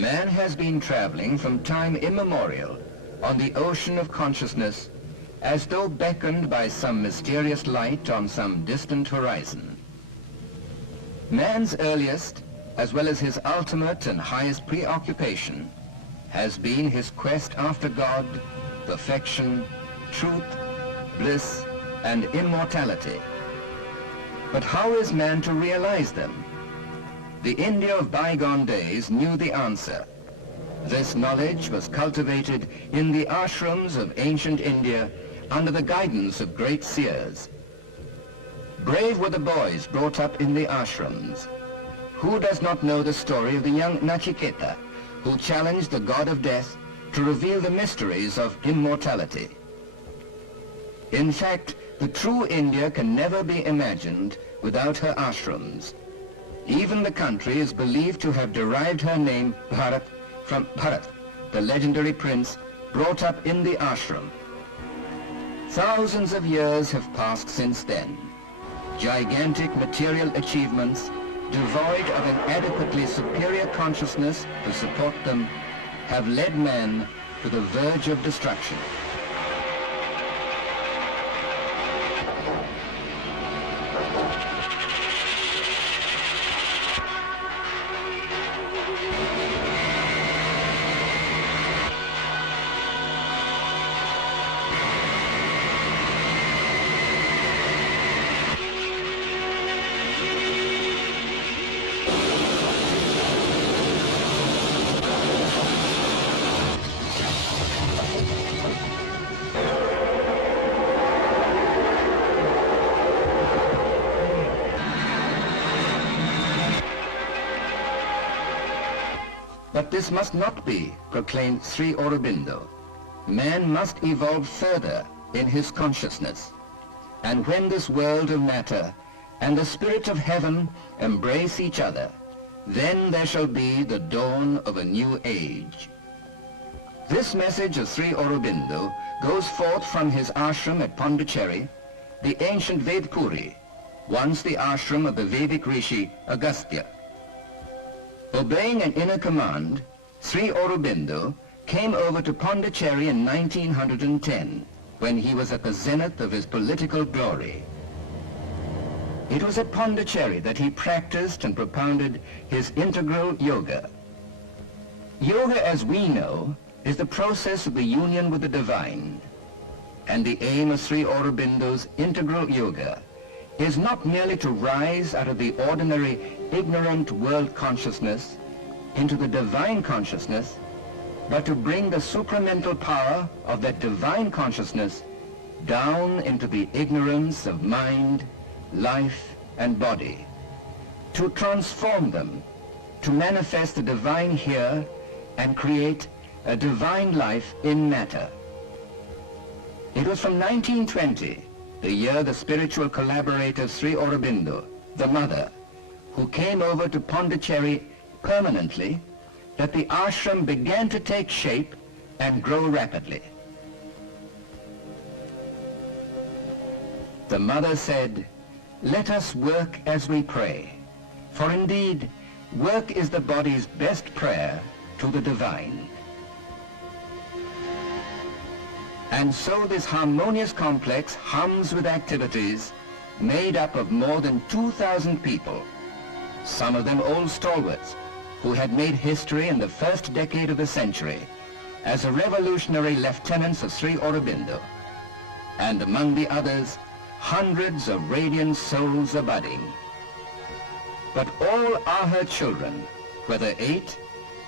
Man has been traveling from time immemorial on the ocean of consciousness as though beckoned by some mysterious light on some distant horizon. Man's earliest, as well as his ultimate and highest preoccupation, has been his quest after God, perfection, truth, bliss, and immortality. But how is man to realize them? The India of bygone days knew the answer. This knowledge was cultivated in the ashrams of ancient India under the guidance of great seers. Brave were the boys brought up in the ashrams. Who does not know the story of the young Nachiketa, who challenged the god of death to reveal the mysteries of immortality? In fact, the true India can never be imagined without her ashrams. Even the country is believed to have derived her name, Bharat, from Bharat, the legendary prince brought up in the ashram. Thousands of years have passed since then. Gigantic material achievements, devoid of an adequately superior consciousness to support them, have led man to the verge of destruction. But this must not be, proclaimed Sri Aurobindo. Man must evolve further in his consciousness. And when this world of matter and the spirit of heaven embrace each other, then there shall be the dawn of a new age. This message of Sri Aurobindo goes forth from his ashram at Pondicherry, the ancient Vedpuri, once the ashram of the Vedic rishi Agastya. Obeying an inner command, Sri Aurobindo came over to Pondicherry in 1910, when he was at the zenith of his political glory. It was at Pondicherry that he practiced and propounded his integral yoga. Yoga, as we know, is the process of the union with the divine. And the aim of Sri Aurobindo's integral yoga is not merely to rise out of the ordinary ignorant world consciousness into the divine consciousness, but to bring the supramental power of that divine consciousness down into the ignorance of mind, life, and body, to transform them, to manifest the divine here and create a divine life in matter. It was from 1920, the year the spiritual collaborator Sri Aurobindo, the mother, who came over to Pondicherry permanently, that the ashram began to take shape and grow rapidly. The mother said, "Let us work as we pray, for indeed, work is the body's best prayer to the divine." And so this harmonious complex hums with activities made up of more than 2,000 people, some of them old stalwarts who had made history in the first decade of the century as the revolutionary lieutenants of Sri Aurobindo, and among the others, hundreds of radiant souls abiding. But all are her children, whether 8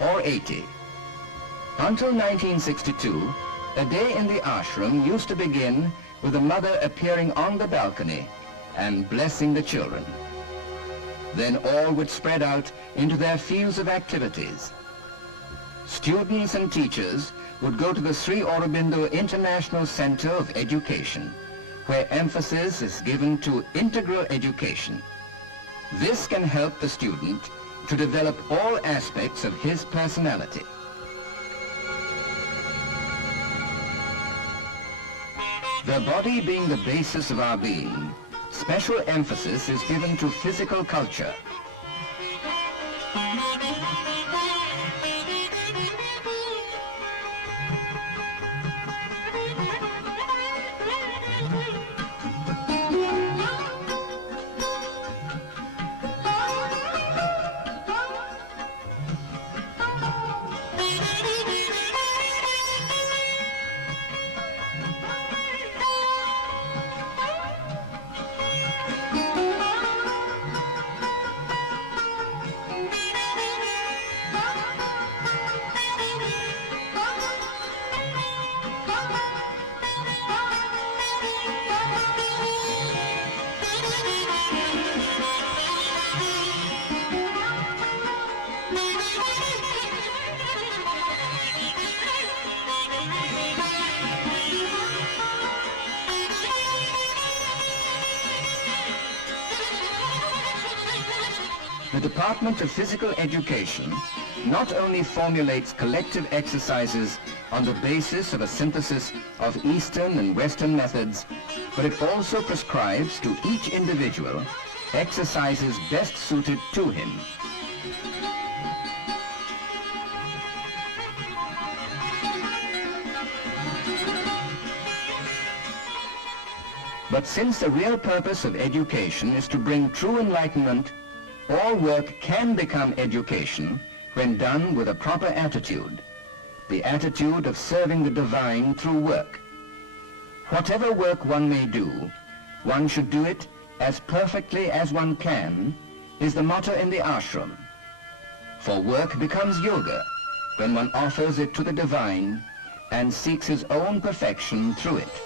or 80. Until 1962, a day in the ashram used to begin with the mother appearing on the balcony and blessing the children. Then all would spread out into their fields of activities. Students and teachers would go to the Sri Aurobindo International Center of Education, where emphasis is given to integral education. This can help the student to develop all aspects of his personality. The body being the basis of our being, special emphasis is given to physical culture. The Department of Physical Education not only formulates collective exercises on the basis of a synthesis of Eastern and Western methods, but it also prescribes to each individual exercises best suited to him. But since the real purpose of education is to bring true enlightenment, all work can become education when done with a proper attitude, the attitude of serving the divine through work. Whatever work one may do, one should do it as perfectly as one can, is the motto in the ashram. For work becomes yoga when one offers it to the divine and seeks his own perfection through it.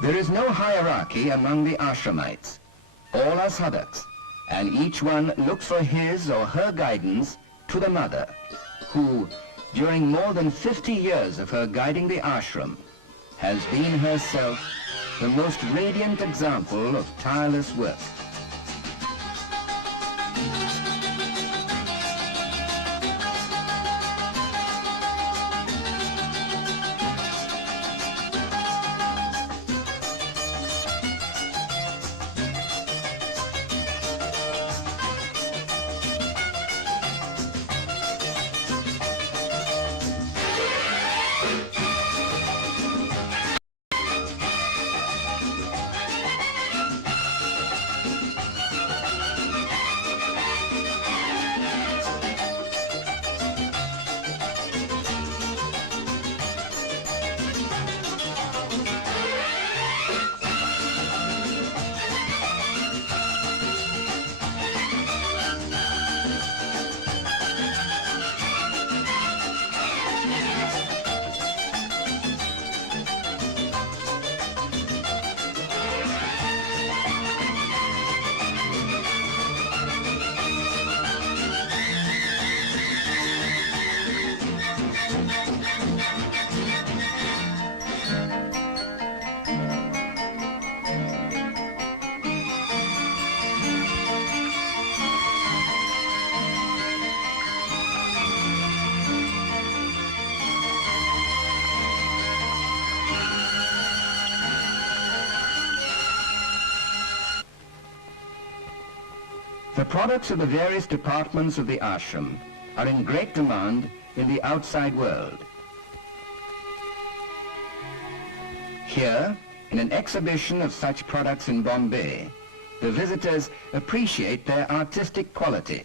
There is no hierarchy among the ashramites. All are sadhaks, and each one looks for his or her guidance to the mother, who, during more than 50 years of her guiding the ashram, has been herself the most radiant example of tireless work. The products of the various departments of the ashram are in great demand in the outside world. Here, in an exhibition of such products in Bombay, the visitors appreciate their artistic quality.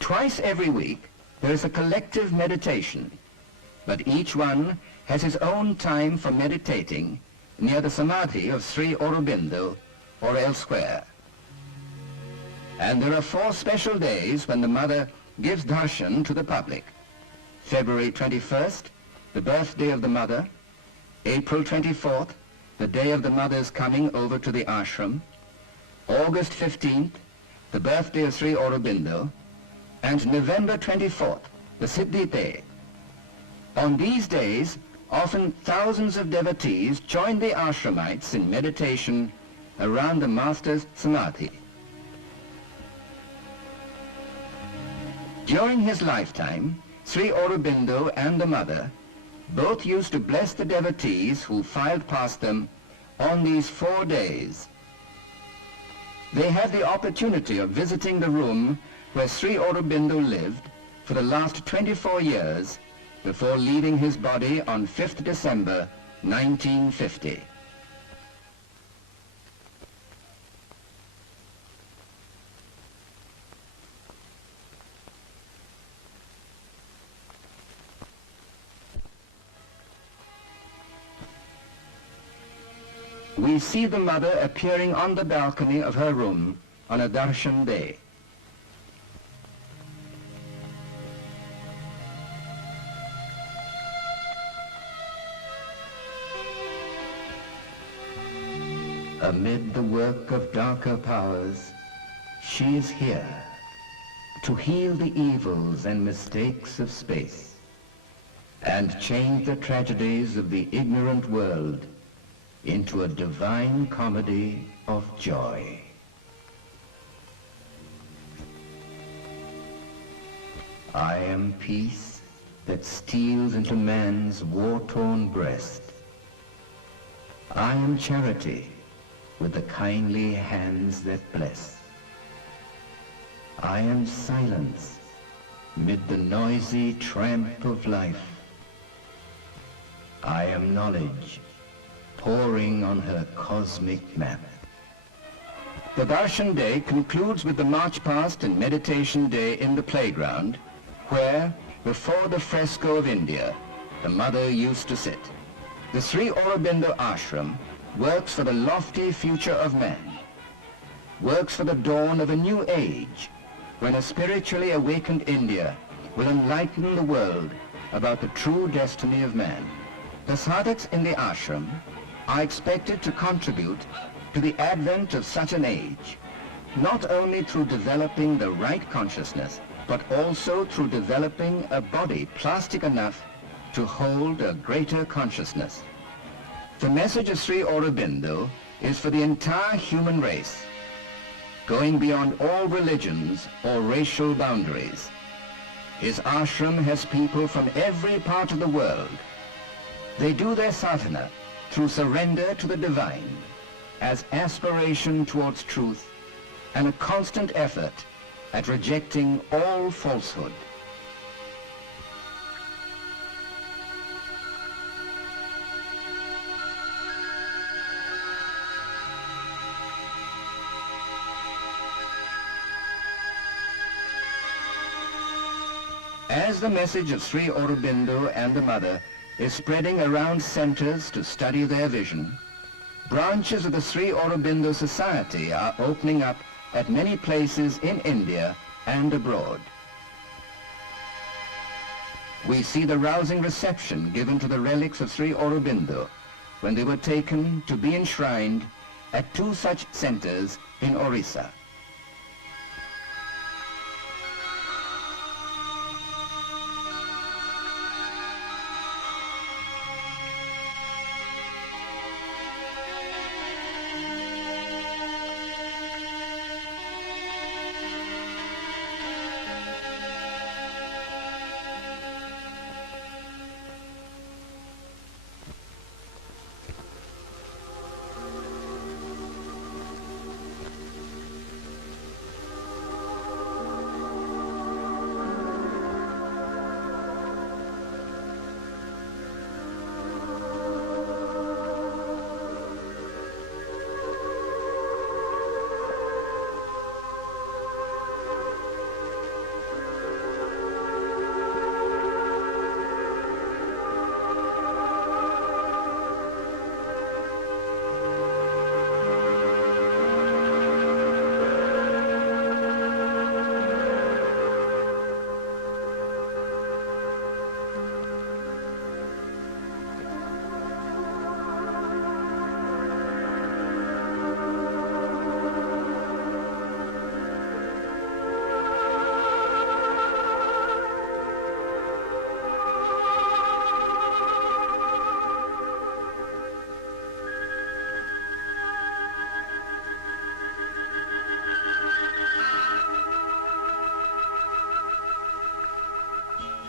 Twice every week, there is a collective meditation, but each one has his own time for meditating near the samadhi of Sri Aurobindo or elsewhere. And there are 4 special days when the mother gives darshan to the public. February 21st, the birthday of the mother; April 24th, the day of the mother's coming over to the ashram; August 15th, the birthday of Sri Aurobindo; and November 24th, the Siddhi Day. On these days, often thousands of devotees join the ashramites in meditation around the master's samadhi. During his lifetime, Sri Aurobindo and the mother both used to bless the devotees who filed past them on these 4 days. They had the opportunity of visiting the room where Sri Aurobindo lived for the last 24 years before leaving his body on 5th December 1950. We see the mother appearing on the balcony of her room on a darshan day. Amid the work of darker powers, she is here to heal the evils and mistakes of space and change the tragedies of the ignorant world into a divine comedy of joy. I am peace that steals into man's war-torn breast. I am charity with the kindly hands that bless. I am silence mid the noisy tramp of life. I am knowledge pouring on her cosmic map. The Darshan Day concludes with the march past and meditation day in the playground, where, before the fresco of India, the mother used to sit. The Sri Aurobindo Ashram works for the lofty future of man, works for the dawn of a new age, when a spiritually awakened India will enlighten the world about the true destiny of man. The sadhaks in the ashram are expected to contribute to the advent of such an age, not only through developing the right consciousness, but also through developing a body plastic enough to hold a greater consciousness. The message of Sri Aurobindo is for the entire human race, going beyond all religions or racial boundaries. His ashram has people from every part of the world. They do their sadhana through surrender to the divine, as aspiration towards truth and a constant effort at rejecting all falsehood. As the message of Sri Aurobindo and the Mother is spreading around centers to study their vision, branches of the Sri Aurobindo Society are opening up at many places in India and abroad. We see the rousing reception given to the relics of Sri Aurobindo when they were taken to be enshrined at 2 such centers in Orissa.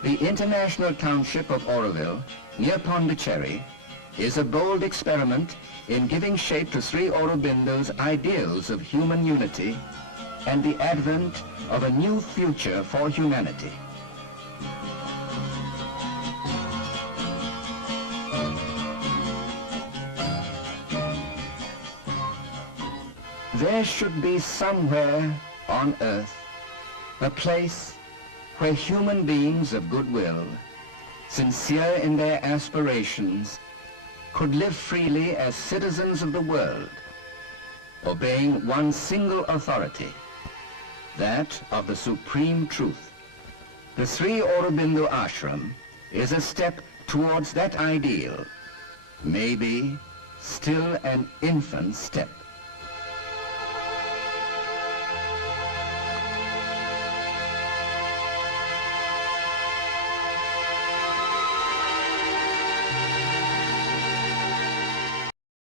The international township of Auroville, near Pondicherry, is a bold experiment in giving shape to Sri Aurobindo's ideals of human unity and the advent of a new future for humanity. There should be somewhere on earth a place where human beings of goodwill, sincere in their aspirations, could live freely as citizens of the world, obeying one single authority, that of the supreme truth. The Sri Aurobindo Ashram is a step towards that ideal, maybe still an infant step.